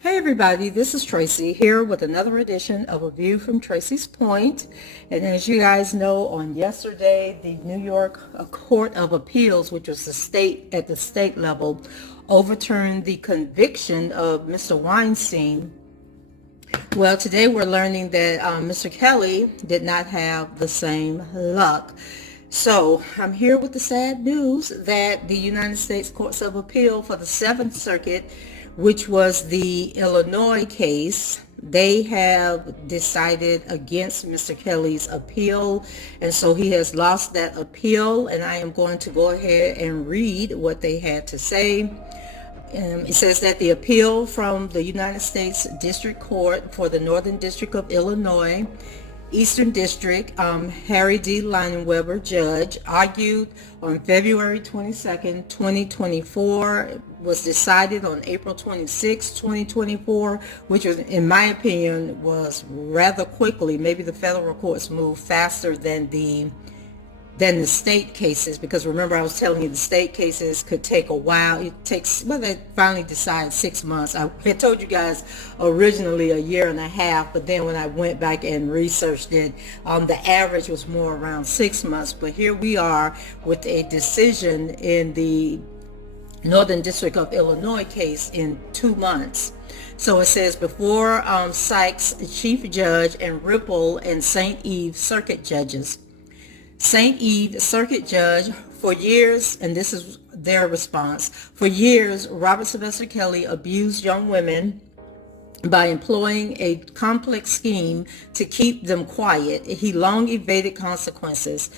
Hey everybody, this is Tracy here with another edition of A View from Tracy's Point. And as you guys know, on yesterday, the New York Court of Appeals, which was at the state level, overturned the conviction of Mr. Weinstein. Well, today we're learning that Mr. Kelly did not have the same luck. So I'm here with the sad news that the United States Courts of Appeal for the Seventh Circuit, which was the Illinois case, they have decided against Mr. Kelly's appeal, and so he has lost that appeal, and I am going to go ahead and read what they had to say. It says that the appeal from the United States District Court for the Northern District of Illinois, Eastern District, Harry D. Leinweber, judge, argued on February 22nd, 2024, was decided on April 26, 2024, which was, in my opinion, was rather quickly. Maybe the federal courts moved faster than the state cases, because remember I was telling you the state cases could take a while. It takes, well, they finally decide 6 months. I had told you guys originally a year and a half, but then when I went back and researched it, the average was more around 6 months. But here we are with a decision in the Northern District of Illinois case in 2 months. So it says, before Sykes Chief Judge and Ripple and St. Eve Circuit Judges. St. Eve Circuit Judge, for years, and this is their response, for years, Robert Sylvester Kelly abused young women by employing a complex scheme to keep them quiet. He long evaded consequences.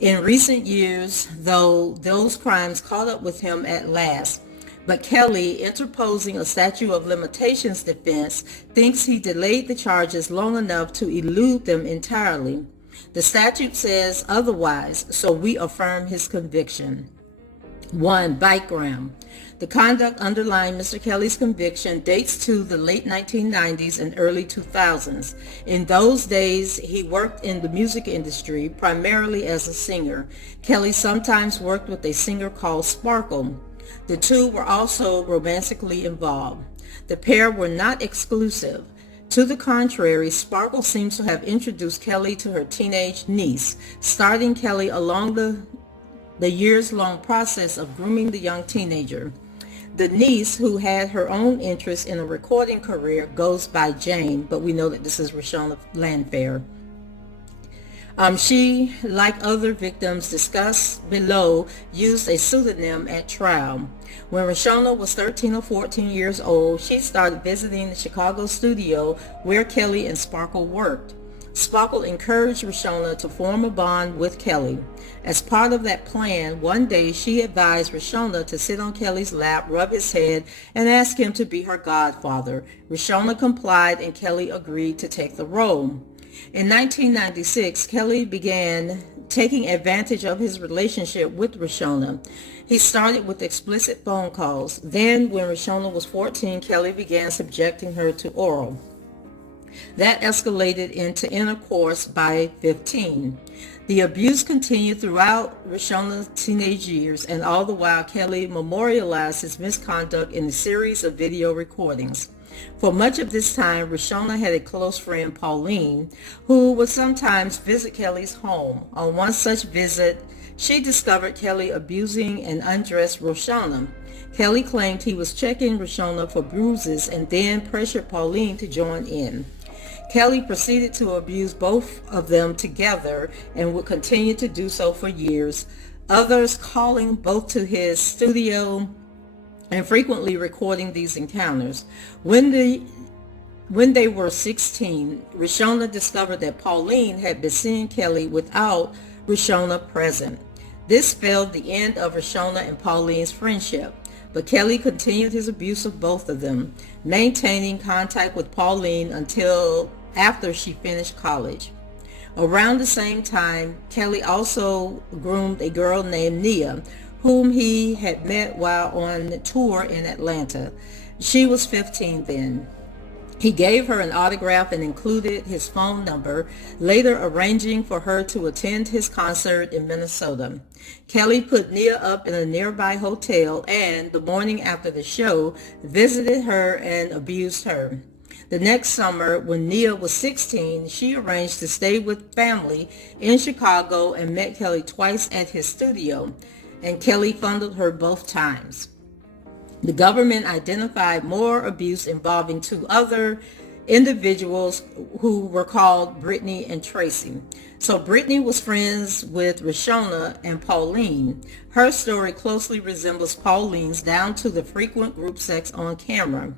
In recent years, though, those crimes caught up with him at last. But Kelly, interposing a statute of limitations defense, thinks he delayed the charges long enough to elude them entirely. The statute says otherwise, so we affirm his conviction. 1. Background. The conduct underlying Mr. Kelly's conviction dates to the late 1990s and early 2000s. In those days, he worked in the music industry, primarily as a singer. Kelly sometimes worked with a singer called Sparkle. The two were also romantically involved. The pair were not exclusive. To the contrary, Sparkle seems to have introduced Kelly to her teenage niece, starting Kelly along the years-long process of grooming the young teenager. The niece, who had her own interest in a recording career, goes by Jane, but we know that this is Roshona Landfair. She, like other victims discussed below, used a pseudonym at trial. When Roshona was 13 or 14 years old, she started visiting the Chicago studio where Kelly and Sparkle worked. Sparkle encouraged Roshona to form a bond with Kelly. As part of that plan, one day she advised Roshona to sit on Kelly's lap, rub his head, and ask him to be her godfather. Roshona complied, and Kelly agreed to take the role. In 1996, Kelly began taking advantage of his relationship with Roshona. He started with explicit phone calls. Then, when Roshona was 14, Kelly began subjecting her to oral. That escalated into intercourse by 15. The abuse continued throughout Roshona's teenage years, and all the while Kelly memorialized his misconduct in a series of video recordings. For much of this time, Roshona had a close friend, Pauline, who would sometimes visit Kelly's home. On one such visit, she discovered Kelly abusing and undressed Roshona. Kelly claimed he was checking Roshona for bruises and then pressured Pauline to join in. Kelly proceeded to abuse both of them together and would continue to do so for years, others calling both to his studio and frequently recording these encounters. When they were 16, Roshona discovered that Pauline had been seeing Kelly without Roshona present. This spelled the end of Roshona and Pauline's friendship. but Kelly continued his abuse of both of them, maintaining contact with Pauline until after she finished college. Around the same time, Kelly also groomed a girl named Nia, whom he had met while on tour in Atlanta. She was 15 then. He gave her an autograph and included his phone number, later arranging for her to attend his concert in Minnesota. Kelly put Nia up in a nearby hotel and, the morning after the show, visited her and abused her. The next summer, when Nia was 16, she arranged to stay with family in Chicago and met Kelly twice at his studio, and Kelly funded her both times. The government identified more abuse involving two other individuals who were called Brittany and Tracy. So Brittany was friends with Rashona and Pauline. Her story closely resembles Pauline's down to the frequent group sex on camera.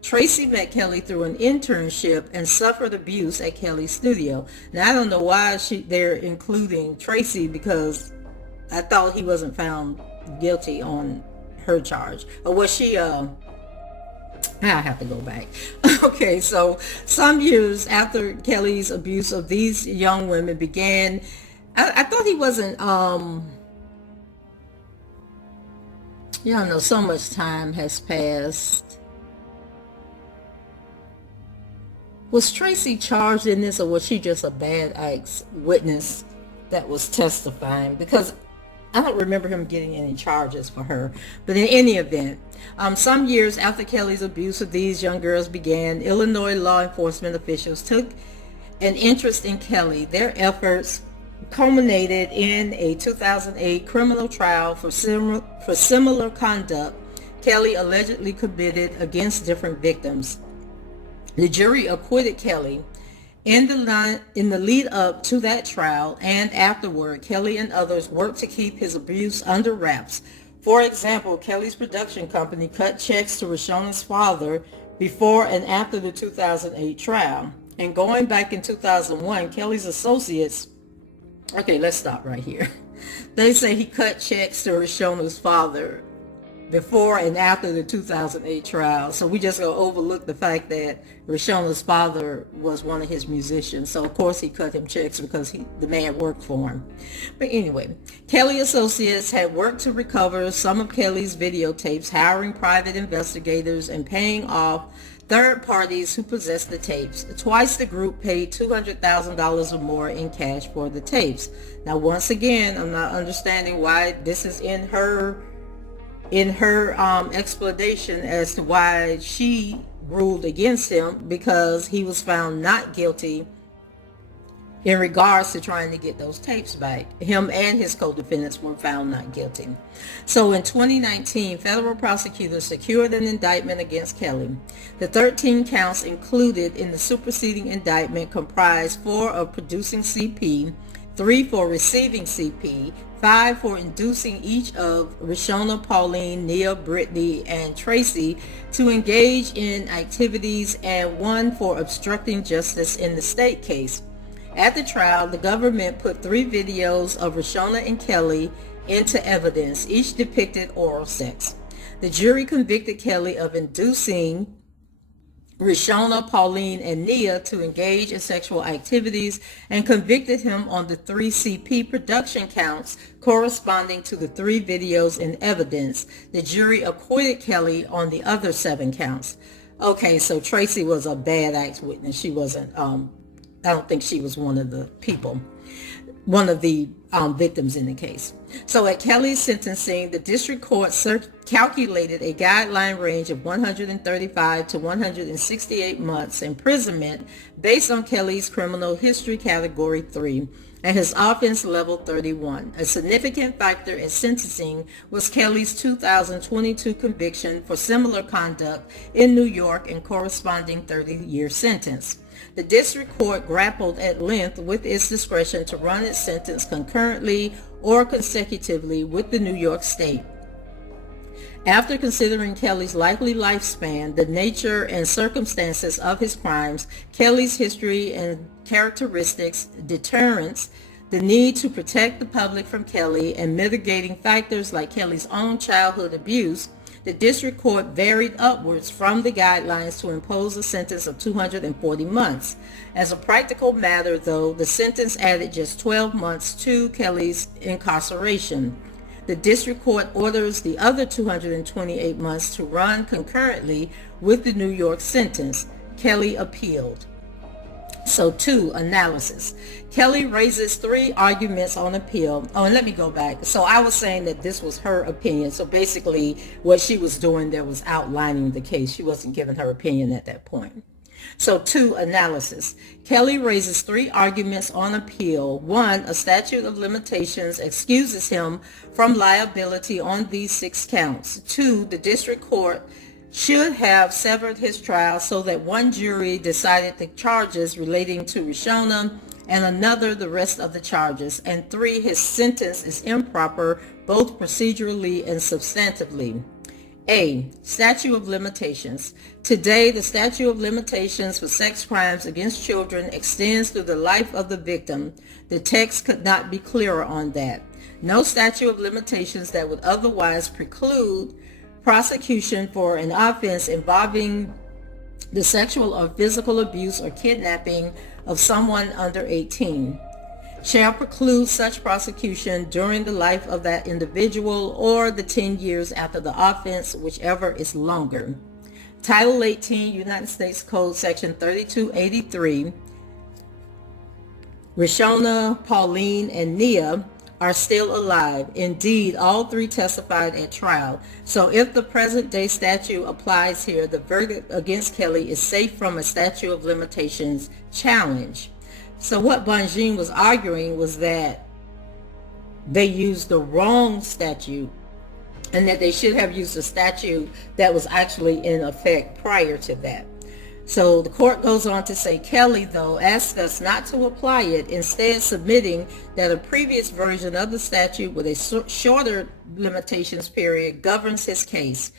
Tracy met Kelly through an internship and suffered abuse at Kelly's studio. Now, I don't know why they're including Tracy, because I thought he wasn't found guilty on her charge. Or was she, I have to go back. Okay, so some years after Kelly's abuse of these young women began, I thought he wasn't, y'all know so much time has passed. Was Tracy charged in this, or was she just a bad acts witness that was testifying? Because I don't remember him getting any charges for her. But in any event, some years after Kelly's abuse of these young girls began, Illinois law enforcement officials took an interest in Kelly. Their efforts culminated in a 2008 criminal trial for similar conduct Kelly allegedly committed against different victims. The jury acquitted Kelly. In the lead up to that trial and afterward, Kelly and others worked to keep his abuse under wraps. For example, Kelly's production company cut checks to Rashona's father before and after the 2008 trial. And going back in 2001, Kelly's associates, okay, let's stop right here. They say he cut checks to Rashona's father before and after the 2008 trial. So we just gonna overlook the fact that Rashona's father was one of his musicians. So of course he cut him checks because the man worked for him. But anyway, Kelly associates had worked to recover some of Kelly's videotapes, hiring private investigators and paying off third parties who possessed the tapes. Twice the group paid $200,000 or more in cash for the tapes. Now once again, I'm not understanding why this is in her explanation as to why she ruled against him, because he was found not guilty in regards to trying to get those tapes back. Him and his co-defendants were found not guilty. So in 2019, federal prosecutors secured an indictment against Kelly. The 13 counts included in the superseding indictment comprised 4 of producing CP, 3 for receiving CP, 5 for inducing each of Rashona, Pauline, Nia, Brittany, and Tracy to engage in activities, and 1 for obstructing justice in the state case. At the trial, the government put 3 videos of Rashona and Kelly into evidence. Each depicted oral sex. The jury convicted Kelly of inducing Rashona, Pauline, and Nia to engage in sexual activities, and convicted him on the 3 CP production counts corresponding to the 3 videos in evidence. The jury acquitted Kelly on the other 7 counts. Okay, so Tracy was a bad acts witness. She wasn't, I don't think she was one of the victims in the case. So at Kelly's sentencing, the district court calculated a guideline range of 135 to 168 months imprisonment based on Kelly's criminal history category 3 and his offense level 31. A significant factor in sentencing was Kelly's 2022 conviction for similar conduct in New York and corresponding 30-year sentence. The district court grappled at length with its discretion to run its sentence concurrently or consecutively with the New York state. After considering Kelly's likely lifespan, the nature and circumstances of his crimes, Kelly's history and characteristics, deterrence, the need to protect the public from Kelly, and mitigating factors like Kelly's own childhood abuse, The district court varied upwards from the guidelines to impose a sentence of 240 months. As a practical matter, though, the sentence added just 12 months to Kelly's incarceration. The district court orders the other 228 months to run concurrently with the New York sentence. Kelly appealed. So 2, analysis. Kelly raises 3 arguments on appeal. Oh, and let me go back. So I was saying that this was her opinion. So basically what she was doing there was outlining the case. She wasn't giving her opinion at that point. So 2, analysis. Kelly raises 3 arguments on appeal. 1, a statute of limitations excuses him from liability on these 6 counts. 2, the district court should have severed his trial so that one jury decided the charges relating to Rishona and another the rest of the charges. And 3, his sentence is improper both procedurally and substantively. A, statute of limitations. Today, the statute of limitations for sex crimes against children extends through the life of the victim. The text could not be clearer on that. No statute of limitations that would otherwise preclude prosecution for an offense involving the sexual or physical abuse or kidnapping of someone under 18 shall preclude such prosecution during the life of that individual or the 10 years after the offense, whichever is longer. Title 18, United States Code, Section 3283, Rishona, Pauline, and Nia are still alive. Indeed, all 3 testified at trial. So if the present day statute applies here, the verdict against Kelly is safe from a statute of limitations challenge. So what Bonjean was arguing was that they used the wrong statute and that they should have used a statute that was actually in effect prior to that. So the court goes on to say Kelly, though, asked us not to apply it, instead submitting that a previous version of the statute with a shorter limitations period governs his case.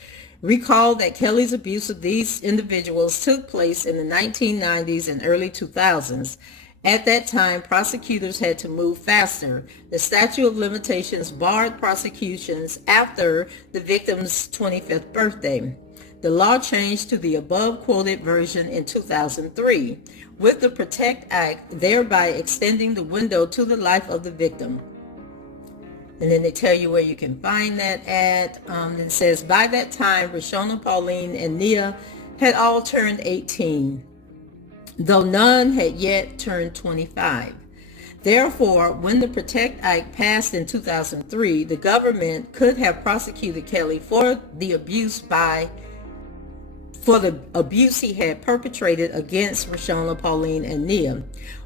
Recall that Kelly's abuse of these individuals took place in the 1990s and early 2000s. At that time, prosecutors had to move faster. The statute of limitations barred prosecutions after the victim's 25th birthday. The law changed to the above quoted version in 2003, with the PROTECT Act thereby extending the window to the life of the victim. And then they tell you where you can find that at. It says, by that time, Rishona, Pauline, and Nia had all turned 18, though none had yet turned 25. Therefore, when the PROTECT Act passed in 2003, the government could have prosecuted Kelly for the abuse he had perpetrated against Rishona, Pauline, and Nia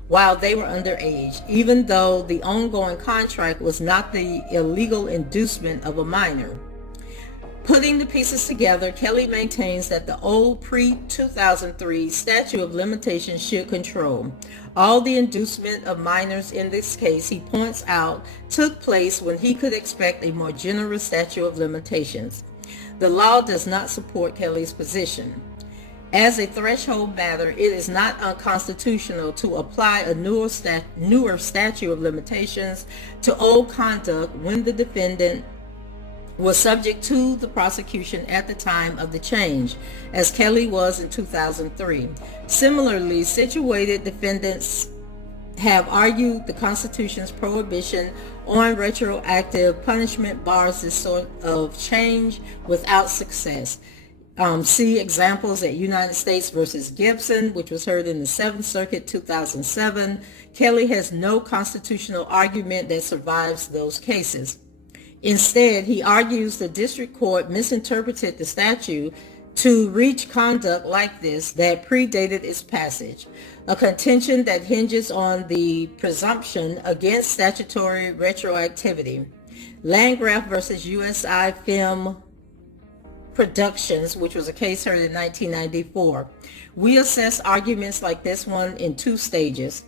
while they were underage, even though the ongoing contract was not the illegal inducement of a minor. Putting the pieces together, Kelly maintains that the old pre-2003 statute of limitations should control. All the inducement of minors in this case, he points out, took place when he could expect a more generous statute of limitations. The law does not support Kelly's position. As a threshold matter, it is not unconstitutional to apply a newer statute of limitations to old conduct when the defendant was subject to the prosecution at the time of the change, as Kelly was in 2003. Similarly situated defendants have argued the Constitution's prohibition on retroactive punishment bars this sort of change without success. See examples at United States versus Gibson, which was heard in the 7th Circuit 2007. Kelly has no constitutional argument that survives those cases. Instead, he argues the district court misinterpreted the statute to reach conduct like this that predated its passage, a contention that hinges on the presumption against statutory retroactivity. Landgraf versus USI Film Productions, which was a case heard in 1994. We assess arguments like this one in 2 stages.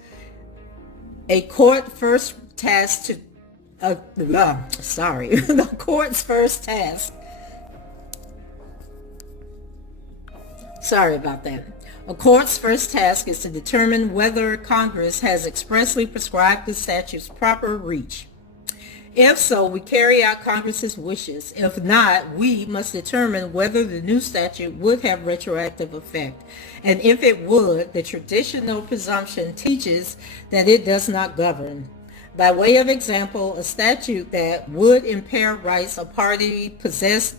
A court first tasked to the court's first task. Sorry about that. A court's first task is to determine whether Congress has expressly prescribed the statute's proper reach. If so, we carry out Congress's wishes. If not, we must determine whether the new statute would have retroactive effect. And if it would, the traditional presumption teaches that it does not govern. By way of example, a statute that would impair rights a party possessed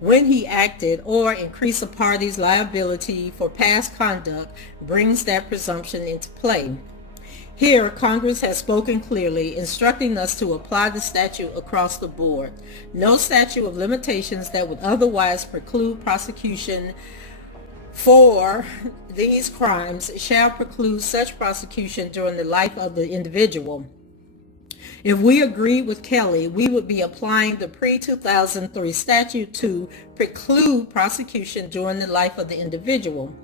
when he acted or increase a party's liability for past conduct brings that presumption into play. Here, Congress has spoken clearly, instructing us to apply the statute across the board. No statute of limitations that would otherwise preclude prosecution for these crimes shall preclude such prosecution during the life of the individual. If we agree with Kelly, we would be applying the pre-2003 statute to preclude prosecution during the life of the individual.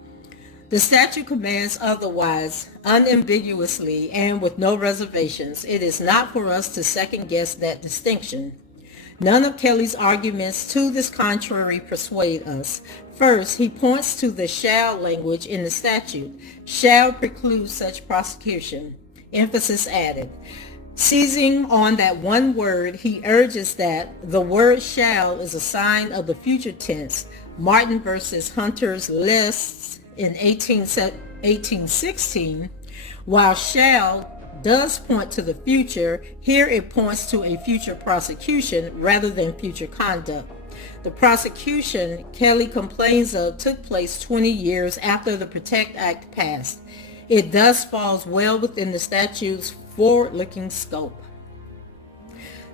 The statute commands otherwise, unambiguously and with no reservations. It is not for us to second-guess that distinction. None of Kelly's arguments to this contrary persuade us. First, he points to the shall language in the statute. Shall preclude such prosecution. Emphasis added. Seizing on that one word, he urges that the word shall is a sign of the future tense. Martin versus Hunter's lists in 1816, while shall does point to the future, here it points to a future prosecution rather than future conduct. The prosecution Kelly complains of took place 20 years after the PROTECT Act passed. It thus falls well within the statute's forward-looking scope.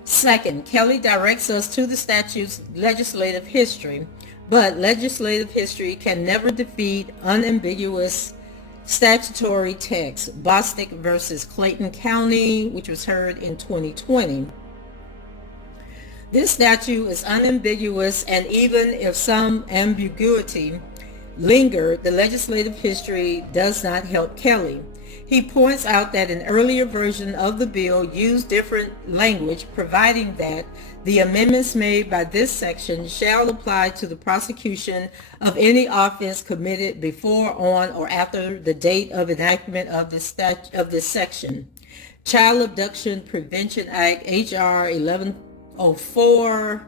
Second, Kelly directs us to the statute's legislative history, but legislative history can never defeat unambiguous statutory text. Bostic versus Clayton County, which was heard in 2020. This statute is unambiguous, and even if some ambiguity lingered, the legislative history does not help Kelly. He points out that an earlier version of the bill used different language, providing that the amendments made by this section shall apply to the prosecution of any offense committed before, on, or after the date of enactment of this section. Child Abduction Prevention Act, H.R. 1104,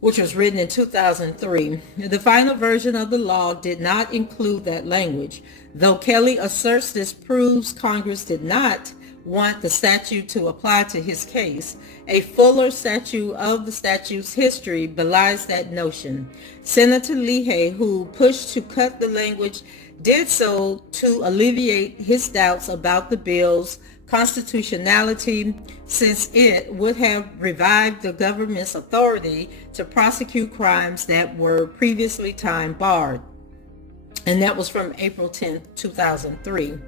which was written in 2003. The final version of the law did not include that language. Though Kelly asserts this proves Congress did not want the statute to apply to his case, a fuller statute of the statute's history belies that notion. Senator Leahy, who pushed to cut the language, did so to alleviate his doubts about the bill's constitutionality, since it would have revived the government's authority to prosecute crimes that were previously time barred. And that was from April 10, 2003.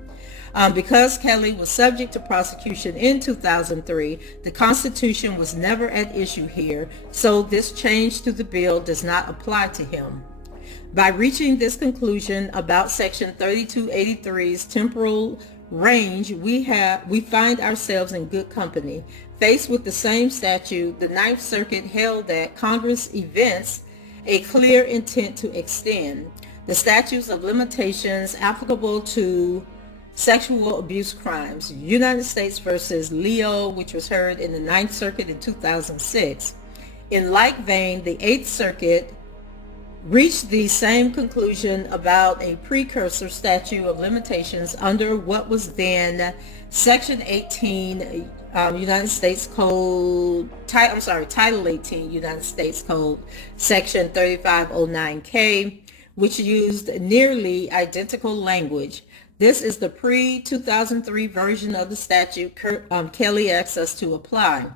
Because Kelly was subject to prosecution in 2003, the Constitution was never at issue here, so this change to the bill does not apply to him. By reaching this conclusion about Section 3283's temporal range, we find ourselves in good company. Faced with the same statute, the Ninth Circuit held that Congress evinced a clear intent to extend the statutes of limitations applicable to sexual abuse crimes. United States versus Leo, which was heard in the Ninth Circuit in 2006. In like vein, the Eighth Circuit reached the same conclusion about a precursor statute of limitations under what was then Section 18 United States Code, Title 18 United States Code, Section 3509K, which used nearly identical language. This is the pre-2003 version of the statute Kelly asks us to apply.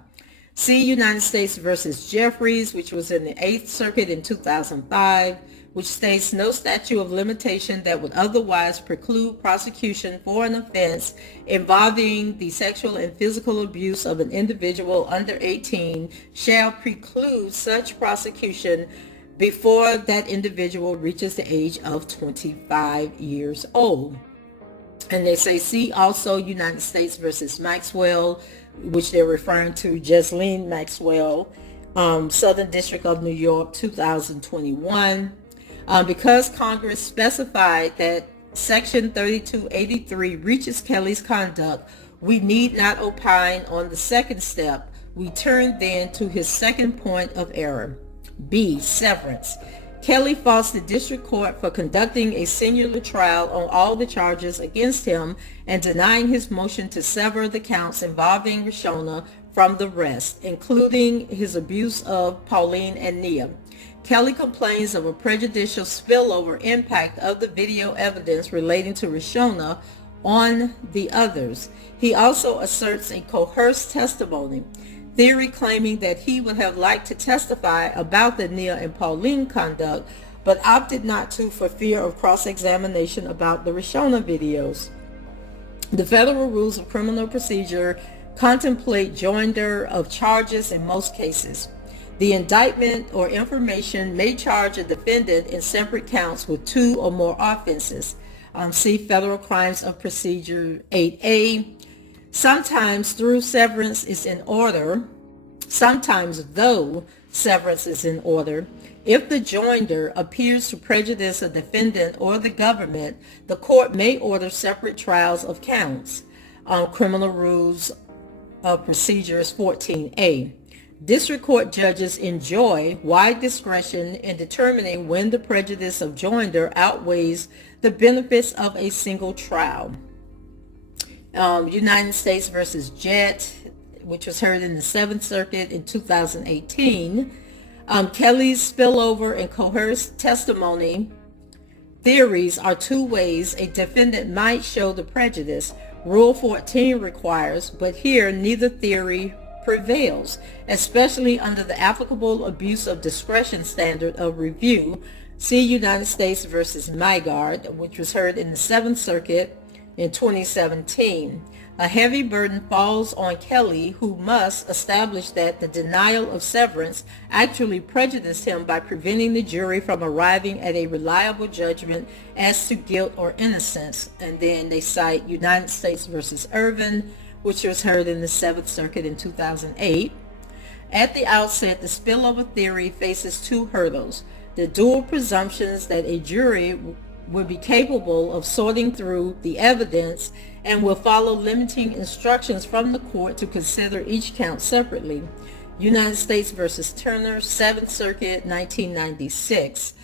See United States versus Jeffries, which was in the Eighth Circuit in 2005, which states no statute of limitation that would otherwise preclude prosecution for an offense involving the sexual and physical abuse of an individual under 18 shall preclude such prosecution before that individual reaches the age of 25 years old. And they say, see also United States versus Maxwell, which they're referring to Jesselyn Maxwell, Southern District of New York, 2021. Because Congress specified that Section 3283 reaches Kelly's conduct, we need not opine on the second step, We turn then to his second point of error. B. Severance. Kelly faults the district court for conducting a singular trial on all the charges against him and denying his motion to sever the counts involving Rashona from the rest, including his abuse of Pauline and Nia. Kelly complains of a prejudicial spillover impact of the video evidence relating to Rashona on the others. He also asserts a coerced testimony theory claiming that he would have liked to testify about the Nia and Pauline conduct, but opted not to for fear of cross-examination about the Rashona videos. The federal rules of criminal procedure contemplate joinder of charges in most cases. The indictment or information may charge a defendant in separate counts with 2 or more offenses. See Federal Crimes of Procedure 8A. Sometimes through severance is in order, sometimes though severance is in order, if the joinder appears to prejudice a defendant or the government, the court may order separate trials of counts. Criminal Rules of Procedures 14A. District court judges enjoy wide discretion in determining when the prejudice of joinder outweighs the benefits of a single trial. United States versus Jett, which was heard in the 7th Circuit in 2018. Kelly's spillover and coerced testimony theories are 2 ways a defendant might show the prejudice. Rule 14 requires, but here neither theory prevails, especially under the applicable abuse of discretion standard of review. See United States versus Mygard, which was heard in the 7th Circuit in 2017. A heavy burden falls on Kelly, who must establish that the denial of severance actually prejudiced him by preventing the jury from arriving at a reliable judgment as to guilt or innocence. And then they cite United States versus Irvin, which was heard in the 7th Circuit in 2008. At the outset, the spillover theory faces 2 hurdles: the dual presumptions that a jury would be capable of sorting through the evidence and will follow limiting instructions from the court to consider each count separately. United States versus Turner, 7th Circuit, 1996.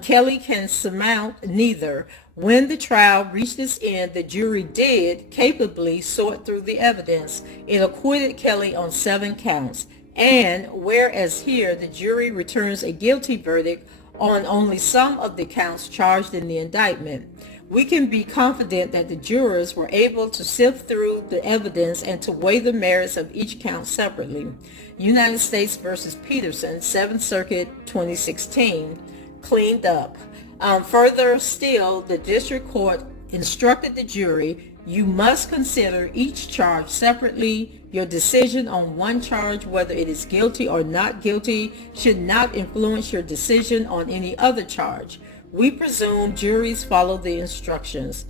Kelly can surmount neither. When the trial reached its end, the jury did capably sort through the evidence. It acquitted Kelly on 7 counts. And whereas here the jury returns a guilty verdict on only some of the counts charged in the indictment, we can be confident that the jurors were able to sift through the evidence and to weigh the merits of each count separately. United States versus Peterson, 7th Circuit, 2016, cleaned up. Further still, the district court instructed the jury, you must consider each charge separately. Your decision on one charge, whether it is guilty or not guilty, should not influence your decision on any other charge. We presume juries follow the instructions.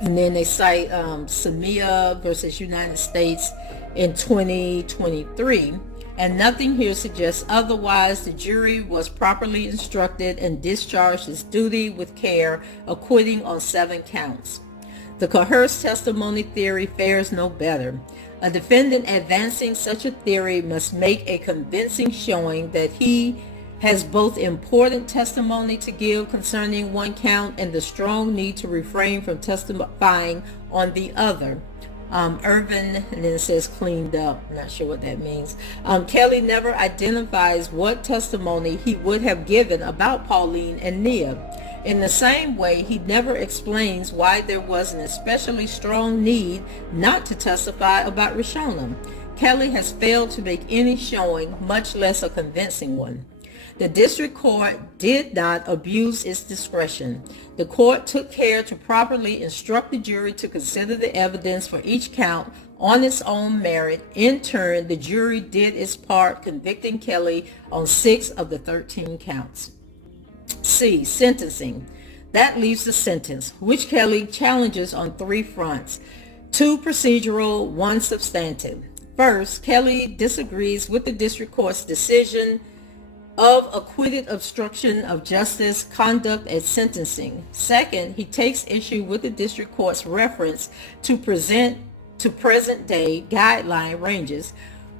And then they cite Samia versus United States in 2023. And nothing here suggests otherwise. The jury was properly instructed and discharged its duty with care, acquitting on 7 counts. The coerced testimony theory fares no better. A defendant advancing such a theory must make a convincing showing that he has both important testimony to give concerning one count and the strong need to refrain from testifying on the other. Irvin, and then it says cleaned up. I'm not sure what that means. Kelly never identifies what testimony he would have given about Pauline and Nia. In the same way, he never explains why there was an especially strong need not to testify about Rashona. Kelly has failed to make any showing, much less a convincing one. The district court did not abuse its discretion. The court took care to properly instruct the jury to consider the evidence for each count on its own merit. In turn, the jury did its part, convicting Kelly on 6 of the 13 counts. C. Sentencing. That leaves the sentence, which Kelly challenges on 3 fronts: 2 procedural, 1 substantive. First, Kelly disagrees with the district court's decision of acquitted obstruction of justice conduct at sentencing. Second, he takes issue with the district court's reference to present-day guideline ranges,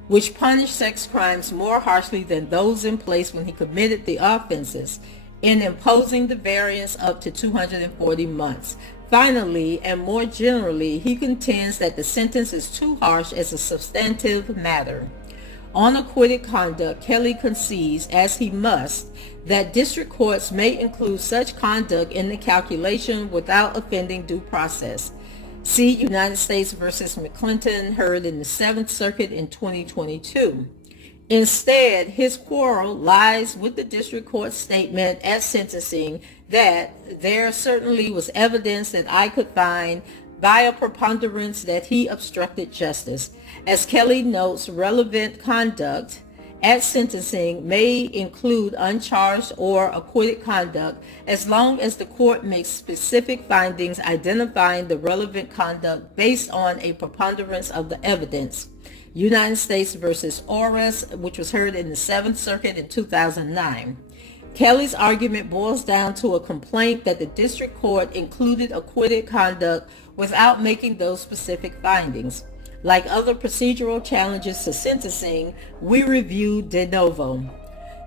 which punish sex crimes more harshly than those in place when he committed the offenses, in imposing the variance up to 240 months. Finally, and more generally, he contends that the sentence is too harsh as a substantive matter. On acquitted conduct, Kelly concedes, as he must, that district courts may include such conduct in the calculation without offending due process. See United States v. McClinton, heard in the Seventh Circuit in 2022. Instead, his quarrel lies with the district court's statement at sentencing that there certainly was evidence that I could find by a preponderance that he obstructed justice. As Kelly notes, relevant conduct at sentencing may include uncharged or acquitted conduct as long as the court makes specific findings identifying the relevant conduct based on a preponderance of the evidence. United States v. Ores, which was heard in the Seventh Circuit in 2009. Kelly's argument boils down to a complaint that the district court included acquitted conduct without making those specific findings. Like other procedural challenges to sentencing, we reviewed de novo.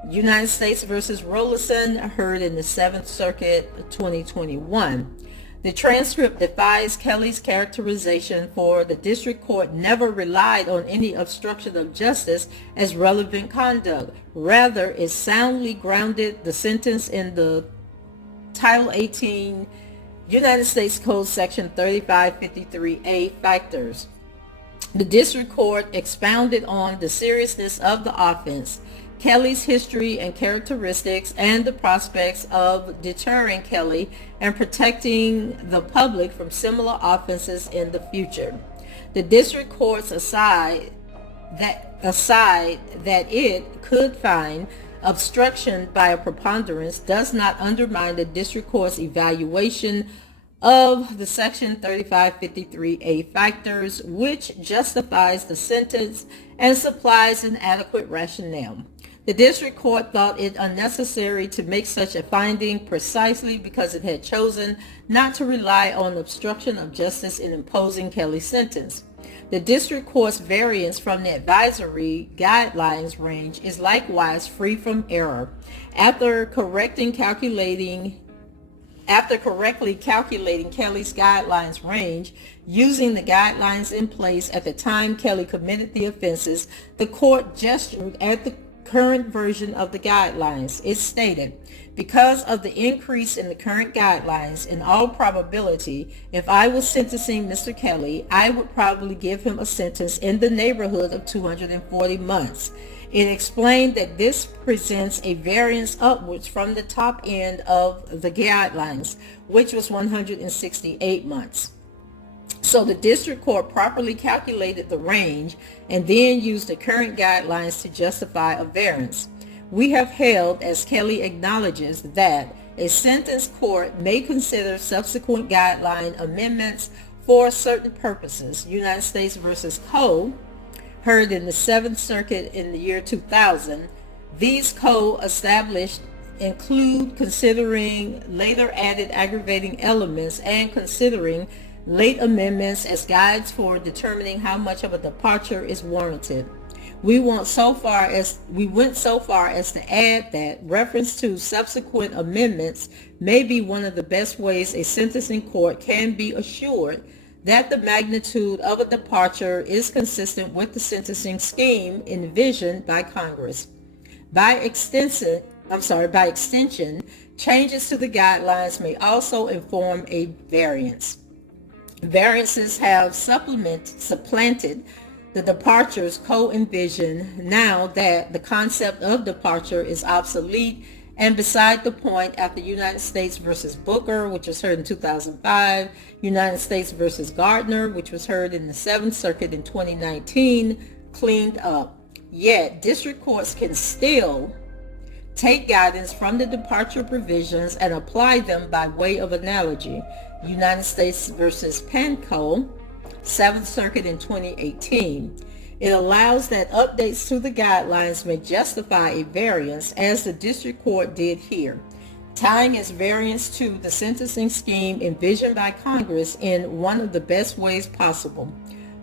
United States v. Rollison, heard in the Seventh Circuit 2021. The transcript defies Kelly's characterization, for the district court never relied on any obstruction of justice as relevant conduct. Rather, it soundly grounded the sentence in the Title 18 United States Code Section 3553A factors. The district court expounded on the seriousness of the offense, Kelly's history and characteristics, and the prospects of deterring Kelly and protecting the public from similar offenses in the future. The district court's aside that it could find obstruction by a preponderance does not undermine the district court's evaluation of the Section 3553A factors, which justifies the sentence and supplies an adequate rationale. The district court thought it unnecessary to make such a finding precisely because it had chosen not to rely on obstruction of justice in imposing Kelly's sentence. The district court's variance from the advisory guidelines range is likewise free from error. After correctly calculating Kelly's guidelines range, using the guidelines in place at the time Kelly committed the offenses, the court gestured at the current version of the guidelines. It stated, because of the increase in the current guidelines, in all probability, if I was sentencing Mr. Kelly, I would probably give him a sentence in the neighborhood of 240 months. It explained that this presents a variance upwards from the top end of the guidelines, which was 168 months. So the district court properly calculated the range and then used the current guidelines to justify a variance. We have held, as Kelly acknowledges, that a sentence court may consider subsequent guideline amendments for certain purposes. United States v. Cole, heard in the Seventh Circuit in the year 2000. These co-established include considering later added aggravating elements and considering late amendments as guides for determining how much of a departure is warranted. We went so far as to add that reference to subsequent amendments may be one of the best ways a sentencing court can be assured that the magnitude of a departure is consistent with the sentencing scheme envisioned by Congress. By extension, changes to the guidelines may also inform a variance. Variances have supplanted the departures co-envisioned now that the concept of departure is obsolete and beside the point after United States versus Booker, which was heard in 2005, United States versus Gardner, which was heard in the Seventh Circuit in 2019, cleaned up. Yet, district courts can still take guidance from the departure provisions and apply them by way of analogy. United States versus Pankow, Seventh Circuit in 2018. It allows that updates to the guidelines may justify a variance, as the district court did here, tying its variance to the sentencing scheme envisioned by Congress in one of the best ways possible.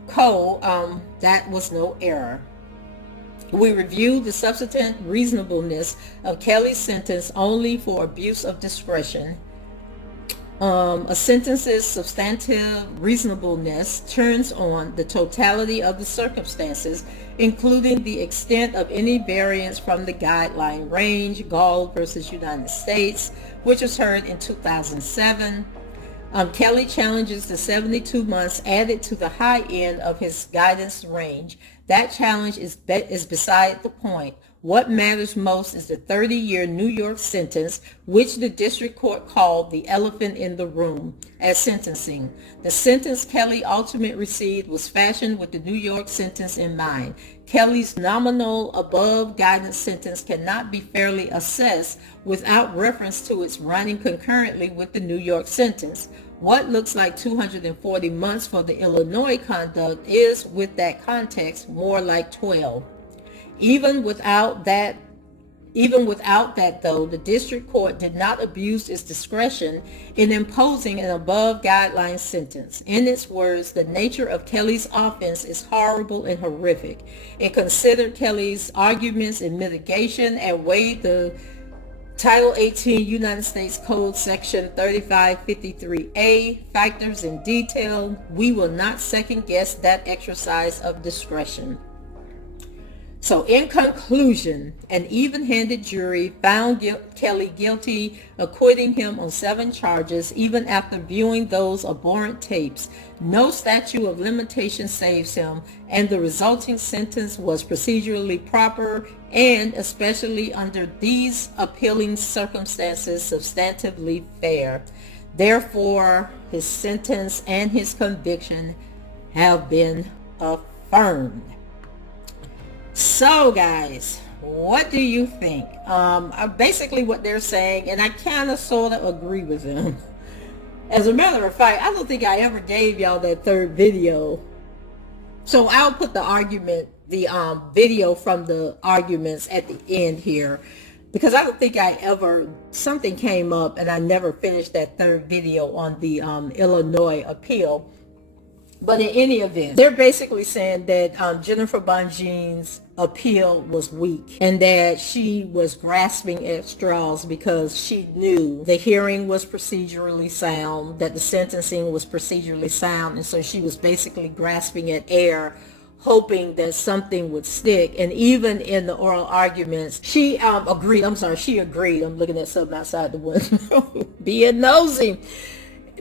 That was no error. We review the substantive reasonableness of Kelly's sentence only for abuse of discretion. A sentence's substantive reasonableness turns on the totality of the circumstances, including the extent of any variance from the guideline range, Gall versus United States, which was heard in 2007. Kelly challenges the 72 months added to the high end of his guidance range. That challenge is beside the point. What matters most is the 30-year New York sentence, which the district court called the elephant in the room as sentencing. The sentence Kelly ultimately received was fashioned with the New York sentence in mind. Kelly's nominal above guidance sentence cannot be fairly assessed without reference to its running concurrently with the New York sentence. What looks like 240 months for the Illinois conduct is, with that context, more like 12. Even without that though, the district court did not abuse its discretion in imposing an above guideline sentence. In its words, the nature of Kelly's offense is horrible and horrific. It considered Kelly's arguments in mitigation and weighed the Title 18 United States Code Section 3553A factors in detail. We will not second guess that exercise of discretion. So in conclusion, an even-handed jury found Kelly guilty, acquitting him on 7 charges, even after viewing those abhorrent tapes. No statute of limitation saves him, and the resulting sentence was procedurally proper and, especially under these appealing circumstances, substantively fair. Therefore, his sentence and his conviction have been affirmed. So guys, what do you think? Basically what they're saying, and I kind of sort of agree with them. As a matter of fact, I don't think I ever gave y'all that third video. So I'll put the argument, the video from the arguments at the end here, because I don't think something came up and I never finished that third video on the Illinois appeal. But in any event, they're basically saying that Jennifer Bonjean's appeal was weak and that she was grasping at straws because she knew the hearing was procedurally sound, that the sentencing was procedurally sound, and so she was basically grasping at air, hoping that something would stick. And even in the oral arguments, she agreed. I'm looking at something outside the window, being nosy.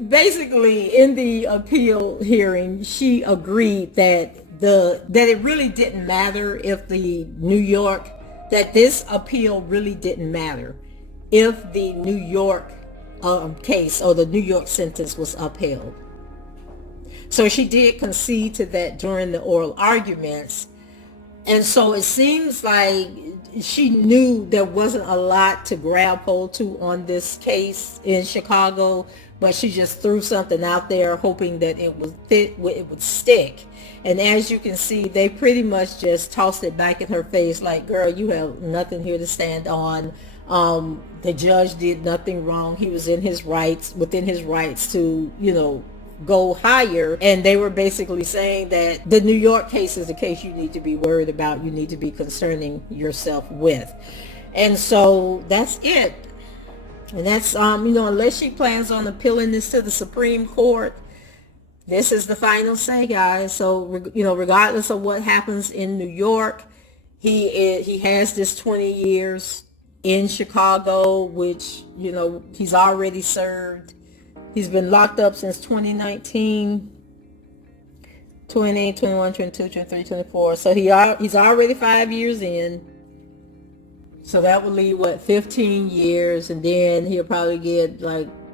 Basically, in the appeal hearing, she agreed that it really didn't matter if that this appeal really didn't matter if the New York case or the New York sentence was upheld. So she did concede to that during the oral arguments. And so it seems like she knew there wasn't a lot to grab hold to on this case in Chicago, but she just threw something out there hoping that it would stick. And as you can see, they pretty much just tossed it back in her face like, girl, you have nothing here to stand on. The judge did nothing wrong. He was within his rights to, go higher. And they were basically saying that the New York case is the case you need to be worried about, you need to be concerning yourself with. And so that's it. And that's, unless she plans on appealing this to the Supreme Court, this is the final say, guys. So, regardless of what happens in New York, he has this 20 years in Chicago, which, he's already served. He's been locked up since 2019, 20, 21, 22, 23, 24. So he's already 5 years in. So that would leave, 15 years, and then he'll probably get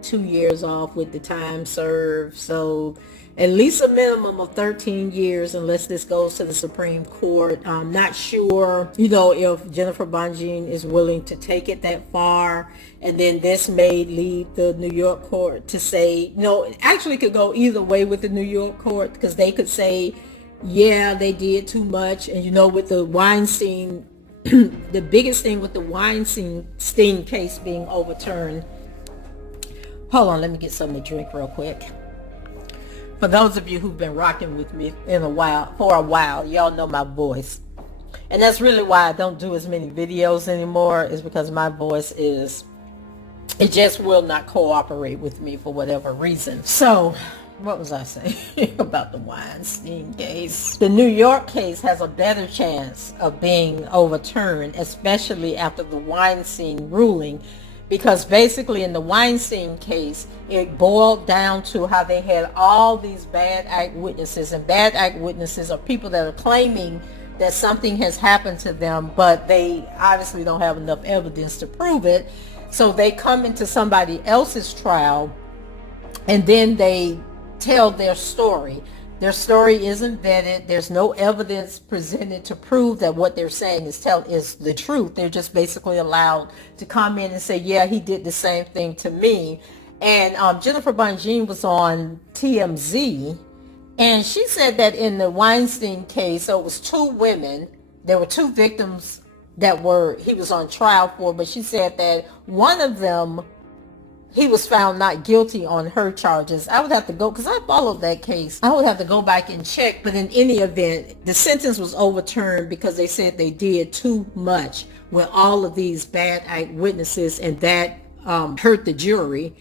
2 years off with the time served. So at least a minimum of 13 years unless this goes to the Supreme Court. I'm not sure, if Jennifer Bonjean is willing to take it that far. And then this may lead the New York court to say, it actually could go either way with the New York court, because they could say, yeah, they did too much. And, with the Weinstein, the biggest thing with the Weinstein case being overturned. Hold on, let me get something to drink real quick. For those of you who've been rocking with me for a while, y'all know my voice. And that's really why I don't do as many videos anymore, is because my voice it just will not cooperate with me for whatever reason. So, what was I saying about the Weinstein case? The New York case has a better chance of being overturned, especially after the Weinstein ruling, because basically in the Weinstein case, it boiled down to how they had all these bad act witnesses, and bad act witnesses are people that are claiming that something has happened to them, but they obviously don't have enough evidence to prove it. So they come into somebody else's trial, and then they tell their story. Their story isn't vetted. There's no evidence presented to prove that what they're saying is the truth. They're just basically allowed to come in and say, yeah, he did the same thing to me. And Jennifer Bonjean was on TMZ, and she said that in the Weinstein case, so it was two women. There were two victims that he was on trial for, but she said that one of them, he was found not guilty on her charges. I would have to go, because I followed that case, I would have to go back and check, but in any event, the sentence was overturned because they said they did too much with all of these bad act witnesses, and that hurt the jury.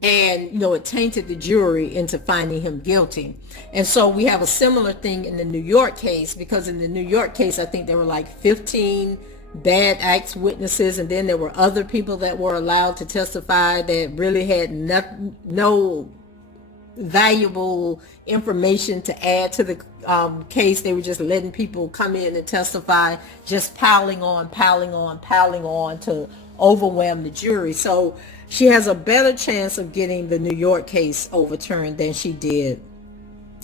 And, it tainted the jury into finding him guilty. And so we have a similar thing in the New York case, because in the New York case, I think there were like 15 bad acts witnesses, and then there were other people that were allowed to testify that really had no valuable information to add to the case. They were just letting people come in and testify, just piling on to overwhelm the jury. So she has a better chance of getting the New York case overturned than she did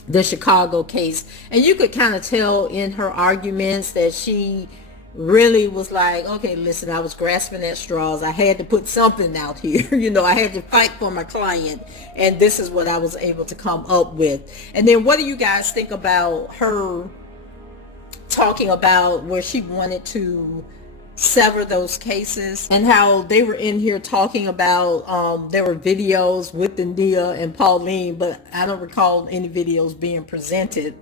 the Chicago case. And you could kind of tell in her arguments that she really was like, okay, listen, I was grasping at straws. I had to put something out here. I had to fight for my client, and this is what I was able to come up with. And then what do you guys think about her talking about where she wanted to sever those cases, and how they were in here talking about there were videos with Nia and Pauline, but I don't recall any videos being presented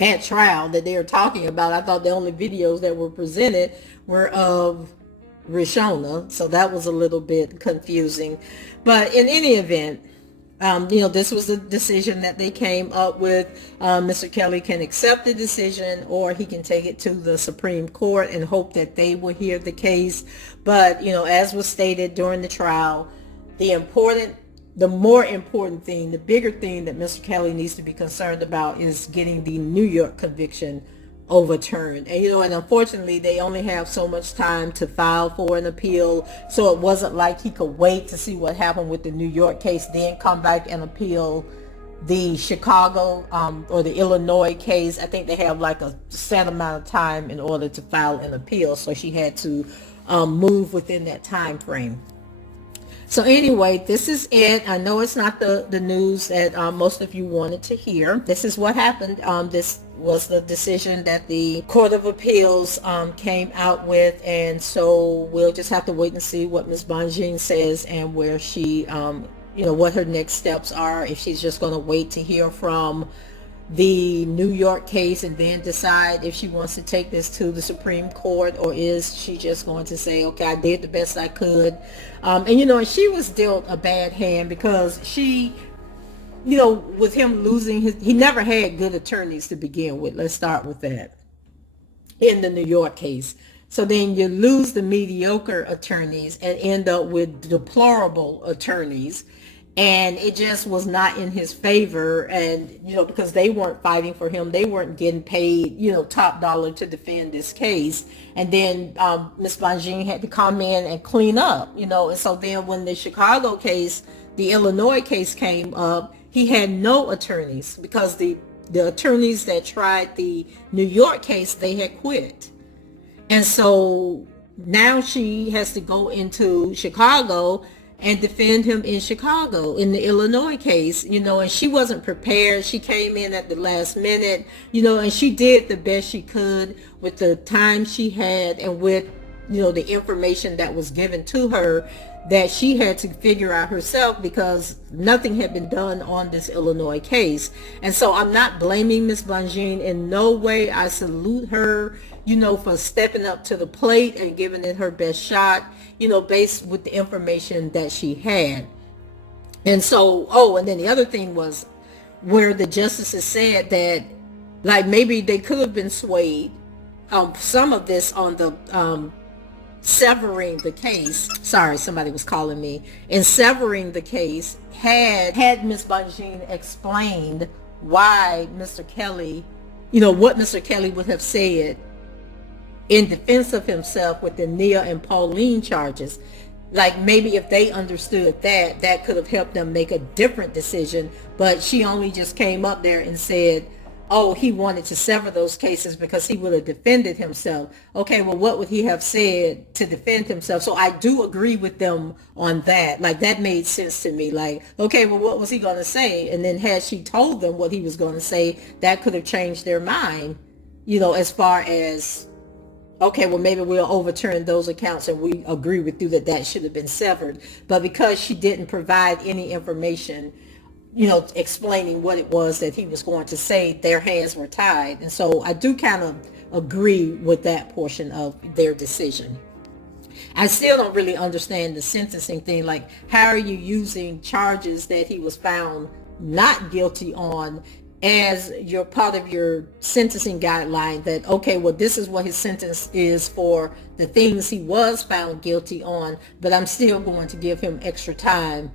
at trial that they were talking about. I thought the only videos that were presented were of Rishona, so that was a little bit confusing. But in any event, this was the decision that they came up with. Mr. Kelly can accept the decision, or he can take it to the Supreme Court and hope that they will hear the case. But, as was stated during the trial, the more important thing, the bigger thing that Mr. Kelly needs to be concerned about is getting the New York conviction overturned. And and unfortunately they only have so much time to file for an appeal, so it wasn't like he could wait to see what happened with the New York case, then come back and appeal the Chicago or the Illinois case. I think they have like a set amount of time in order to file an appeal, so she had to move within that time frame. So anyway, this is it. I know it's not the news that most of you wanted to hear. This is what happened. This was the decision that the Court of Appeals came out with, and so we'll just have to wait and see what Ms. Bonjean says, and where she, what her next steps are, if she's just going to wait to hear from the New York case and then decide if she wants to take this to the Supreme Court, or is she just going to say, okay, I did the best I could. And she was dealt a bad hand, because she, with him losing he never had good attorneys to begin with. Let's start with that. In the New York case. So then you lose the mediocre attorneys and end up with deplorable attorneys. And it just was not in his favor. And, because they weren't fighting for him, they weren't getting paid, top dollar to defend this case. And then Ms. Bonjean had to come in and clean up, And so then when the Chicago case, the Illinois case came up, he had no attorneys, because the attorneys that tried the New York case, they had quit. And so now she has to go into Chicago and defend him in Chicago in the Illinois case, and she wasn't prepared. She came in at the last minute, and she did the best she could with the time she had and with, the information that was given to her. that she had to figure out herself because nothing had been done on this Illinois case. And so I'm not blaming Miss Bonjean in no way. I salute her, for stepping up to the plate and giving it her best shot, based with the information that she had. And so, and then the other thing was where the justices said that, like, maybe they could have been swayed, some of this on the severing the case. Sorry, somebody was calling me. In severing the case, had Miss Bonjean explained why Mr. Kelly, what Mr. Kelly would have said in defense of himself with the Nia and Pauline charges. Like, maybe if they understood that could have helped them make a different decision. But she only just came up there and said, he wanted to sever those cases because he would have defended himself. Okay, well, what would he have said to defend himself? So I do agree with them on that. Like, that made sense to me. Like, okay, well, what was he going to say? And then had she told them what he was going to say, that could have changed their mind, as far as, okay, well, maybe we'll overturn those accounts and we agree with you that should have been severed. But because she didn't provide any information, explaining what it was that he was going to say, their hands were tied. And so I do kind of agree with that portion of their decision. I still don't really understand the sentencing thing. Like, how are you using charges that he was found not guilty on as your part of your sentencing guideline, that, okay, well, this is what his sentence is for the things he was found guilty on, but I'm still going to give him extra time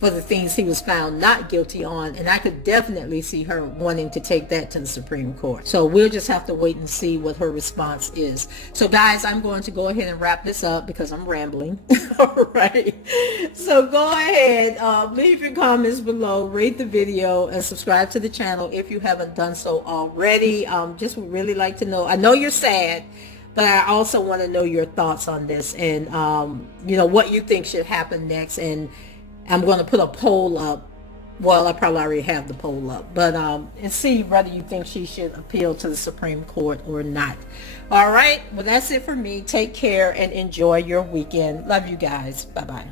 for the things he was found not guilty on. And I could definitely see her wanting to take that to the Supreme Court. So we'll just have to wait and see what her response is. So guys, I'm going to go ahead and wrap this up because I'm rambling. All right. So go ahead, leave your comments below, rate the video, and subscribe to the channel if you haven't done so already. Just would really like to know. I know you're sad, but I also want to know your thoughts on this and, what you think should happen next. And I'm going to put a poll up. Well, I probably already have the poll up, but and see whether you think she should appeal to the Supreme Court or not. All right. Well, that's it for me. Take care and enjoy your weekend. Love you guys. Bye-bye.